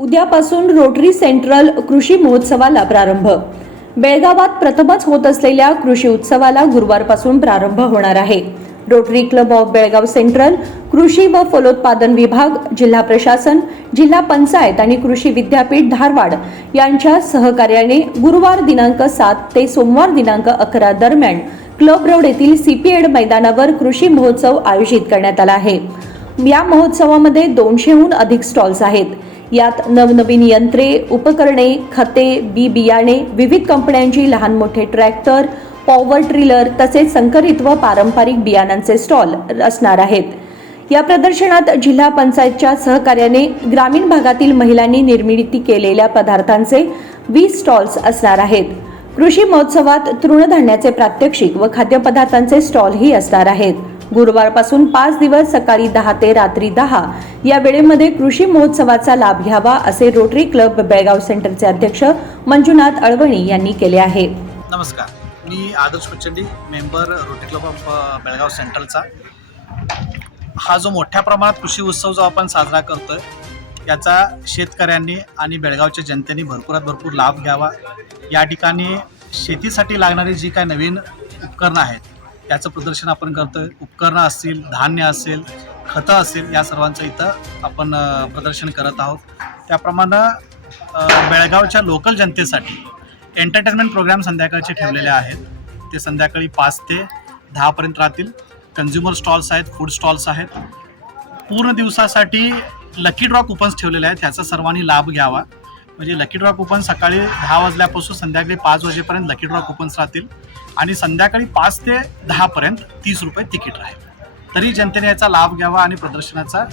उद्यापासून rotary central कृषी महोत्सवाला प्रारंभ. बेळगावात प्रथमच होत असलेल्या कृषी उत्सवाला गुरुवारपासून प्रारंभ होणार आहे. Rotary club of Belgaum central कृषी व फलोत्पादन विभाग जिल्हा प्रशासन जिल्हा पंचायत आणि कृषी विद्यापीठ धारवाड यांच्या सहकार्याने गुरुवार दिनांक सात ते सोमवार दिनांक अकरा दरम्यान क्लब रोड येथील सीपीएड मैदानावर कृषी महोत्सव आयोजित करण्यात आला आहे. या महोत्सवामध्ये दोनशेहून अधिक स्टॉल्स आहेत. यात नवनवीन यंत्रे उपकरणे खते बी बियाणे विविध कंपन्यांची लहान मोठे ट्रॅक्टर पॉवर ट्रिलर तसेच संकरित व पारंपरिक बियाणांचे स्टॉल असणार आहेत. या प्रदर्शनात जिल्हा पंचायतच्या सहकार्याने ग्रामीण भागातील महिलांनी निर्मिती केलेल्या पदार्थांचे वीस स्टॉल्स असणार आहेत. कृषी महोत्सवात तृणधान्याचे प्रात्यक्षिक व खाद्यपदार्थांचे स्टॉलही असणार आहेत. गुरुवारपासून पाच दिवस सकाळी दहा ते रात्री दहा. या वेळेमध्ये कृषी महोत्सवाचा लाभ घ्यावा असे रोटरी क्लब बेळगाव सेंटरचे अध्यक्ष मंजुनाथ अळवणी यांनी केले आहे. नमस्कार. मी Adarsh Kuchandi member Rotary club of Belgaum सेंट्रलचा हा जो मोठ्या प्रमाणात कृषी उत्सव जो आपण साजरा करतोय याचा शेतकऱ्यांनी आणि बेळगावच्या जनतेने भरपुरात भरपूर लाभ घ्यावा. या ठिकाणी शेतीसाठी लागणारी जी काय नवीन उपकरणं आहेत याचं प्रदर्शन आपण करतोय. उपकरणं असतील धान्य असेल खतं असेल या सर्वांचं इथं आपण प्रदर्शन करत आहोत. त्याप्रमाणे बेळगावच्या लोकल जनतेसाठी एंटरटेनमेंट प्रोग्राम संध्याकाळचे ठेवलेले आहेत. ते संध्याकाळी पाच ते दहापर्यंत राहतील. कन्झ्युमर स्टॉल्स आहेत फूड स्टॉल्स आहेत. पूर्ण दिवसासाठी लकी ड्रॉ कुपन्स ठेवलेले आहेत. त्याचा सर्वांनी लाभ घ्यावा. म्हणजे लकी ड्रॉ कुपन सकाळी दहा वाजल्यापासून संध्याकाळी पाच वाजेपर्यंत लकी ड्रॉ कुपन्स राहतील. आणि संध्याकाळी पाच ते दहापर्यंत तीस रुपये तिकीट राहील. तरी जनतेने याचा लाभ घ्यावा आणि प्रदर्शनाचा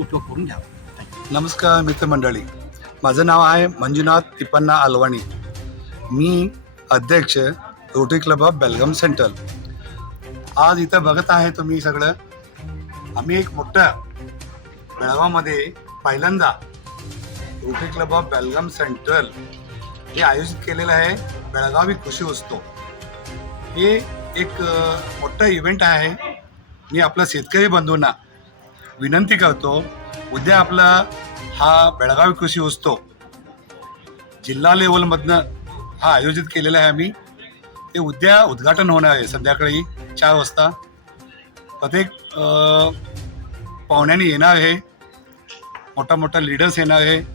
उपयोग करून घ्यावा. नमस्कार मित्रमंडळी. माझं नाव आहे मंजुनाथ तिपन्ना आलवाणी. मी अध्यक्ष Rotary club of Belgaum central. आज इथं बघत आहे तुम्ही सगळं. आम्ही एक मोठं बेळगावमध्ये पहिल्यांदा Rotary club of Belgaum central हे आयोजित केलेलं आहे. बेळगावी कृषी उत्सव हे एक मोठा इव्हेंट आहे. मी आपल्या शेतकरी बंधूंना विनंती करतो उद्या आपला हा बेळगावी कृषी उत्सव जिल्हा लेवलमधनं हा आयोजित केलेला आहे आम्ही. ते उद्या उद्घाटन होणार आहे संध्याकाळी चार वाजता. प्रत्येक पाहुण्याने येणार आहे. मोठा मोठा लिडर्स येणार आहे.